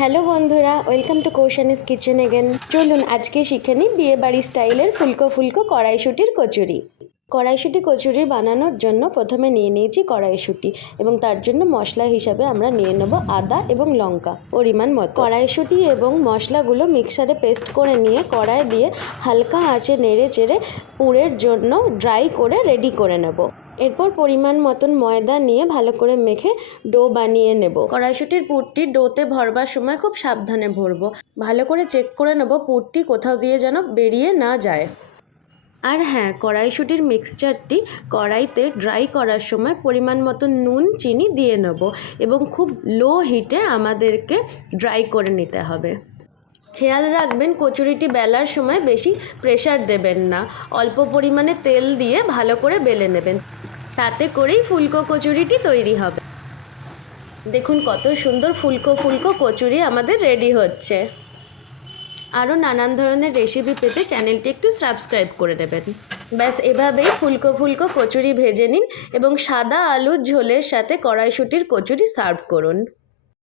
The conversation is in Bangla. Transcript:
হ্যালো বন্ধুরা, ওয়েলকাম টু কৌশানিস কিচেন এগেন। চলুন আজকে শিখে নিই বিয়ে বাড়ি স্টাইলের ফুলকো ফুলকো কড়াইশুঁটির কচুরি। কড়াইশুঁটি কচুরি বানানোর জন্য প্রথমে নিয়ে নিয়েছি কড়াইশুঁটি এবং তার জন্য মশলা হিসাবে আমরা নিয়ে নেব আদা এবং লঙ্কা পরিমাণ মতো। কড়াইশুঁটি এবং মশলাগুলো মিক্সারে পেস্ট করে নিয়ে কড়াই দিয়ে হালকা আঁচে নেড়ে চেড়ে পুরের জন্য ড্রাই করে রেডি করে নেব। এরপর পরিমাণ মতন ময়দা নিয়ে ভালো করে মেখে ডো বানিয়ে নেব। কড়াইশুঁটির পুরটি ডোতে ভরবার সময় খুব সাবধানে ভরবো। ভালো করে চেক করে নেব পুরটি কোথাও দিয়ে যেন বেরিয়ে না যায়। আর হ্যাঁ, কড়াইশুঁটির মিক্সচারটি কড়াইতে ড্রাই করার সময় পরিমাণ মতো নুন চিনি দিয়ে নেব এবং খুব লো হিটে আমাদেরকে ড্রাই করে নিতে হবে। খেয়াল রাখবেন কচুরিটি বেলার সময় বেশি প্রেশার দেবেন না, অল্প পরিমাণে তেল দিয়ে ভালো করে বেলে নেবেন, তাতে করেই ফুলকো কচুরিটি তৈরি হবে। দেখুন কত সুন্দর ফুলকো ফুলকো কচুরি আমাদের রেডি হচ্ছে। আরও নানান ধরনের রেসিপি পেতে চ্যানেলটি একটু সাবস্ক্রাইব করে নেবেন। ব্যাস এভাবেই ফুলকো ফুলকো কচুরি ভেজে নিন এবং সাদা আলুর ঝোলের সাথে কড়াইশুঁটির কচুরি সার্ভ করুন।